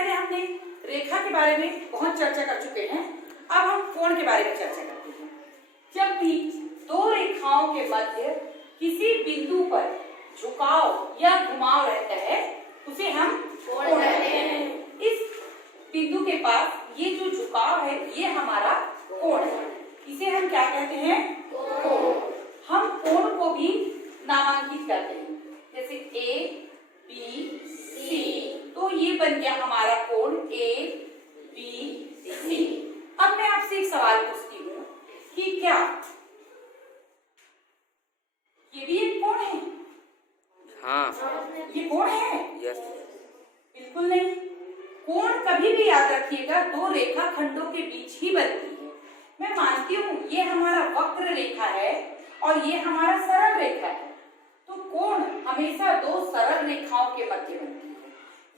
पहले हमने रेखा के बारे में बहुत चर्चा कर चुके हैं। अब हम कोण के बारे में चर्चा करते हैं। जब भी दो रेखाओं के मध्य किसी बिंदु पर झुकाव या घुमाव रहता है उसे हम कोण कहते हैं। इस बिंदु के पास ये जो झुकाव है ये हमारा कोण है। इसे हम क्या कहते हैं? कोण। हम कोण को भी नामांकित करते हैं, जैसे ए बी सी, तो ये बन गया हमारा कोण ए बी सी। अब मैं आपसे एक सवाल पूछती हूँ कि क्या ये भी एक कोण है? हाँ। ये कोण है? यस। बिल्कुल नहीं। कोण कभी भी याद रखिएगा दो रेखा खंडों के बीच ही बनती है। मैं मानती हूँ ये हमारा वक्र रेखा है और ये हमारा सरल रेखा है, तो कोण हमेशा दो सरल रेखाओं के मध्य बनती है।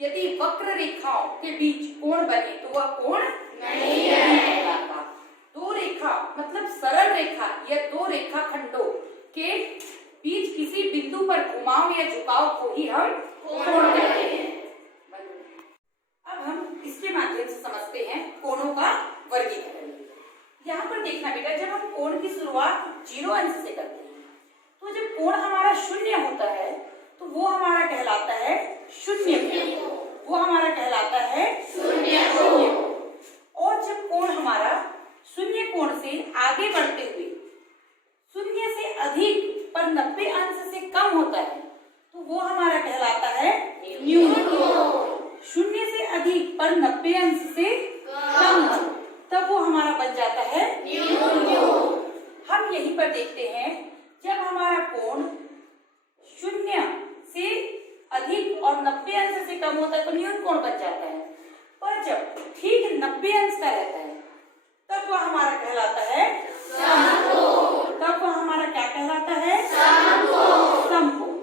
यदि वक्र रेखाओं के बीच कोण बने तो वह कोण नहीं कहलाता। दो रेखा मतलब सरल रेखा या दो रेखा खंडों के बीच किसी बिंदु पर घुमाव या झुकाव को ही हम कोण कहते हैं। अब हम इसके माध्यम से समझते हैं कोणों का वर्गीकरण। यहाँ पर देखना बेटा, जब हम कोण की शुरुआत 0 अंश से करते हैं तो जब कोण हमारा 0 होता है तो वो हमारा कहलाता है शून्य कोण। वो हमारा कहलाता है शून्य कोण। और जब कोण हमारा शून्य कोण से आगे बढ़ते हुए 0 से अधिक पर 90 अंश से कम होता है तो वो हमारा कहलाता है न्यून कोण। 0 से अधिक पर 90 अंश से कम तब वो हमारा बन जाता है न्यून कोण। हम यहीं पर देखते हैं जब हमारा कोण 0 से अधिक और 90 अंश से कम होता है तो न्यून कोण बन जाता है। पर जब ठीक 90 अंश का रहता है तब वह हमारा कहलाता है समकोण। तब वह हमारा क्या कहलाता है? समकोण।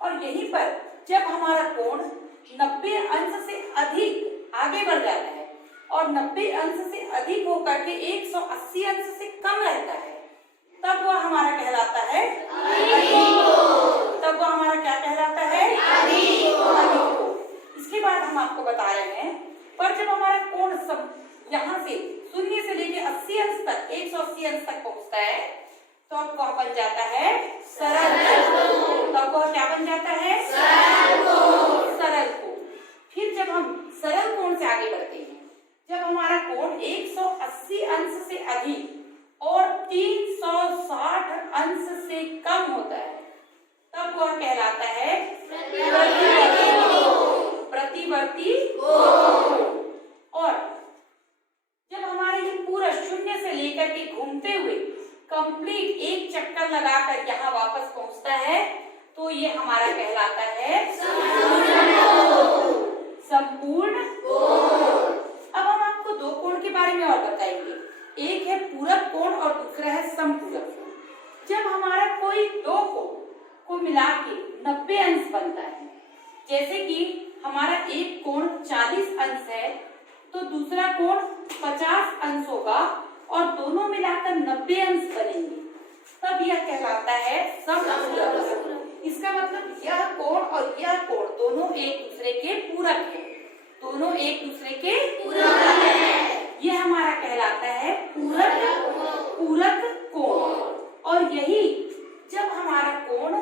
और यहीं पर जब हमारा कोण 90 अंश से अधिक आगे बढ़ जाता है और 90 अंश से अधिक होकर के 180 अंश से कम रहता है तब वह हमारा कहलाता है अधिक कोण। तब वह हमारा क्या कहलाता है? अधिक कोण। इसके बाद हम आपको बता रहे हैं, पर जब हमारा कोण सब यहाँ से 0 से लेके 80 अंश तक 180 अंश तक पहुँचता है तो अब वह बन जाता है सरल कोण। तब वह क्या बन जाता है? सरल कोण। सरल कोण। फिर जब हम सरल कोण से आगे बढ़ते हैं, जब हमारा कोण 180 अंश से अधिक और 360 अंश से कम होता है तब वह कहलाता है प्रतिवर्ती कोण। और जब हमारा ये पूरा 0 से लेकर के घूमते हुए कंप्लीट एक चक्कर लगाकर यहाँ वापस पहुँचता है तो ये हमारा कहलाता है संपूर्ण कोण। अब हम आपको दो कोण के बारे में और बताएंगे। एक है पूरक कोण और दूसरा है समपूरक कोण। जब हमारा कोई दो कोण को मिला के 90 अंश बनता है, जैसे कि हमारा एक कोण 40 अंश है तो दूसरा कोण 50 अंश होगा और दोनों मिलाकर 90 अंश बनेंगे, तब यह कहलाता है समपूरक कोण। इसका मतलब यह कोण और यह कोण दोनों एक दूसरे के पूरक हैं। दोनों एक दूसरे के पूरक हैं। यह हमारा कहलाता है पूरक कोण। और यही जब हमारा कोण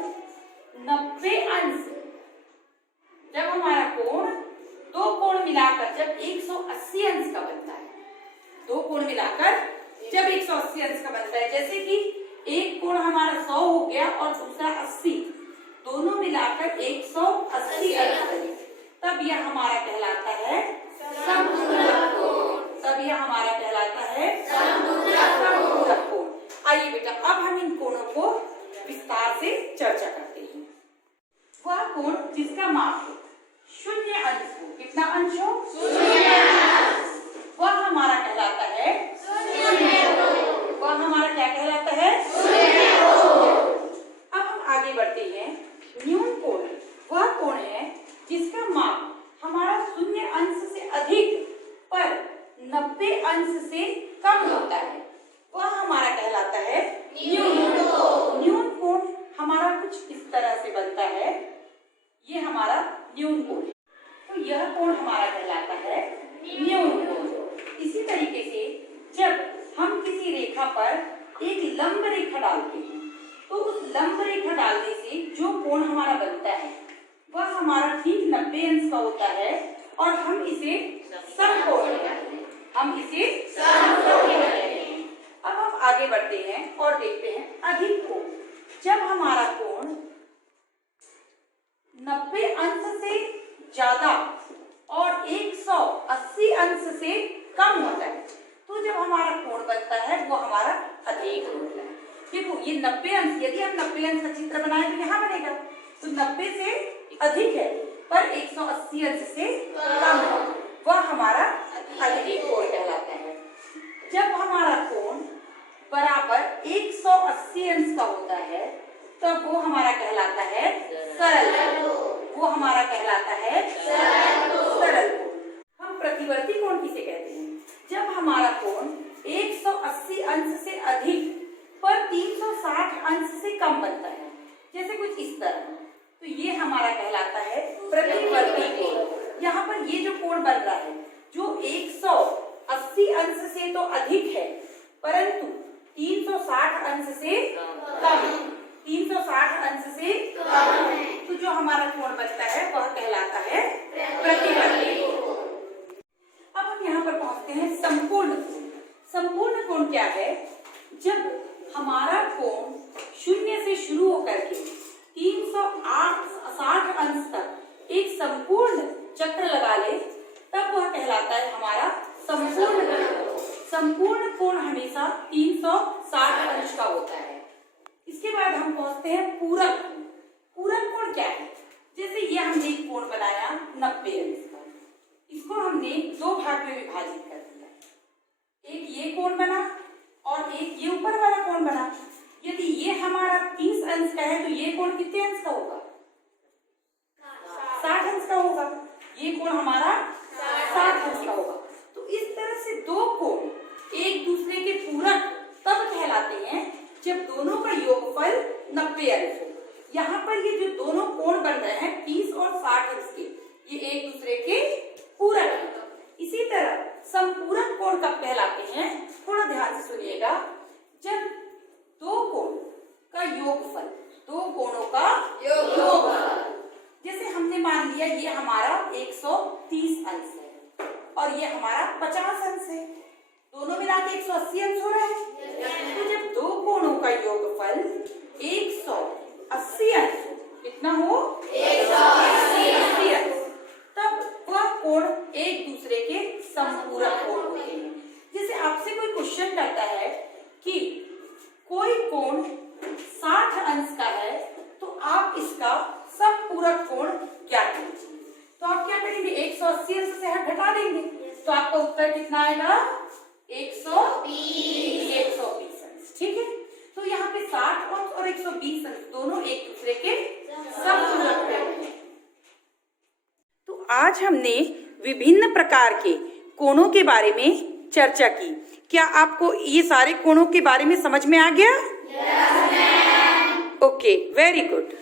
90 अंश, जब हमारा कोण दो कोण मिलाकर जब 180 अंश का बनता है, दो कोण मिलाकर जब 180 अंश का बनता है, जैसे कि एक कोण हमारा 100 हो गया और दूसरा 80, दोनों मिलाकर 180 अंश बने, तब यह हमारा कहलाता है समपूरक कोण। तब यह हमारा कहलाता है समपूरक कोण। आइए बेटा, अब हम इन कोणों को विस्तार से चर्चा करते हैं। वह कोण जिसका माप 0 अंश हो, कितना अंश हो? 0 अंश। वह हमारा कहलाता है वह हमारा क्या कहलाता है? अब हम आगे बढ़ते हैं। न्यून कोण वह कोण है जिसका माप हमारा 0 अंश से अधिक पर 90 अंश से कम होता है, वह हमारा कहलाता है न्यून कोण। न्यून कोण हमारा कुछ इस तरह से बनता है, ये हमारा न्यून कोण। तो यह कोण हमारा कहलाता है न्यून कोण। इसी तरीके से जब हम किसी रेखा पर एक लंब रेखा डालते हैं तो उस लंब रेखा डालने से जो कोण हमारा बनता है वह हमारा ठीक 90 अंश का होता है और हम इसे समकोण कहते हैं। हम इसे समकोण कहते हैं। अब हम आगे बढ़ते हैं और देखते हैं अधिक कोण। जब हमारा कोण 90 अंश से ज्यादा और 180 अंश से कम होता है तो जब हमारा कोण बनता है वो हमारा अधिक होता है। देखो ये 90 अंश, यदि हम 90 अंश का चित्र बनाए तो यहाँ बनेगा, तो 90 से अधिक है पर 180 अंश से कम है, वह हमारा अधिक कोण कहलाता है। जब हमारा कोण बराबर 180 अंश का होता है तब वो हमारा कहलाता है सरल कोण। वो हमारा कहलाता है सरल कोण। हम प्रतिवर्ती कोण किसे कहते हैं? जब हमारा कोण 180 अंश से अधिक पर 360 अंश से कम बनता है, जैसे कुछ इस तरह, तो ये हमारा कहलाता है प्रतिवर्ती कोण। यहाँ पर ये जो कोण बन रहा है जो 180 अंश से तो अधिक है परंतु 360 अंश से कम है, 360 अंश से कम है, तो जो हमारा कोण बनता है वह कहलाता है प्रतिवर्ती कोण। अब हम यहाँ पर पहुंचते हैं संपूर्ण कोण। संपूर्ण कोण क्या है? जब हमारा कोण शून्य से शुरू होकर के 360 अंश तक एक संपूर्ण चक्र लगा ले तब वह कहलाता है हमारा संपूर्ण कोण। संपूर्ण कोण हमेशा 360 अंश का होता है। इसके बाद हम पहुंचते हैं पूरक कोण। पूरक कोण क्या है? जैसे ये हमने एक कोण बनाया 90 अंश का, इसको हमने दो भाग में विभाजित कर दिया, एक ये कोण बना और एक ये ऊपर वाला कोण बना। यदि ये हमारा 30 अंश का है तो ये कोण कितने अंश का होगा? 60 अंश का होगा। ये कोण हमारा 60 अंश का होगा। तो इस तरह से दो कोण एक दूसरे के पूरक तब कहलाते हैं जब दोनों का योगफल 90 अंश हो। यहाँ पर ये जो दोनों कोण बन रहे हैं 30 और 60 अंश के, ये एक दूसरे के पूरक हैं। इसी तरह संपूरक कोण कब कहलाते हैं? थोड़ा ध्यान से सुनिएगा। जब दो कोण का योगफल, दो कोणों का योगफल, जैसे हमने मान लिया ये हमारा 130 अंश है और ये हमारा 50 अंश है, दोनों मिला के 180 अंश हो रहा है। तो जब दो कोणों का योगफल 180 अंश, कितना हो? 180 अंश, तब वह कोण एक दूसरे के संपूरक कोण होते हैं। जैसे आपसे कोई क्वेश्चन करता है कि कोई कोण 60 अंश का है तो आप इसका संपूरक कोण ज्ञात कीजिए, तो आप क्या करेंगे? 180 अंश से घटा देंगे तो आपका उत्तर कितना आएगा? 120 अंश। ठीक है, तो यहाँ पे 60 अंश और 120 अंश दोनों एक दूसरे के संपूरक कोण हैं। तो आज हमने विभिन्न प्रकार के कोणों के बारे में चर्चा की। क्या आपको ये सारे कोणों के बारे में समझ में आ गया? Okay, very good.